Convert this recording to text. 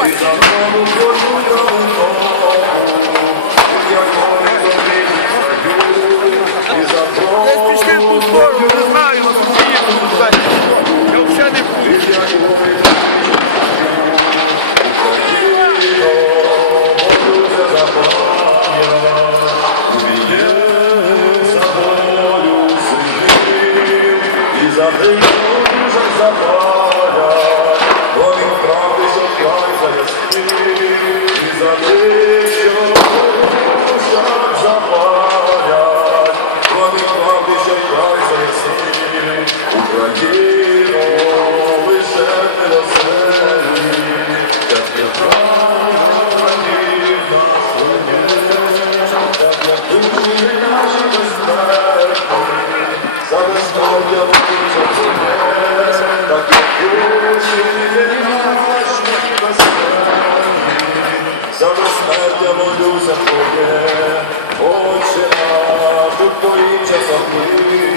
Десь пішли в ту сторону, не знаю, я взагалі не буду. За тим дуже запалять, бо він правди, що край заяснив. І за тим, що дуже запалять, бо він правди, що край заяснив. Україно, лише милосердя, як я правді на своє, як душі наші безсмертні, за безсмертя так як очі наші безсмертні, за безсмертя молюся Твоє, Отче наш, у Твоїм часом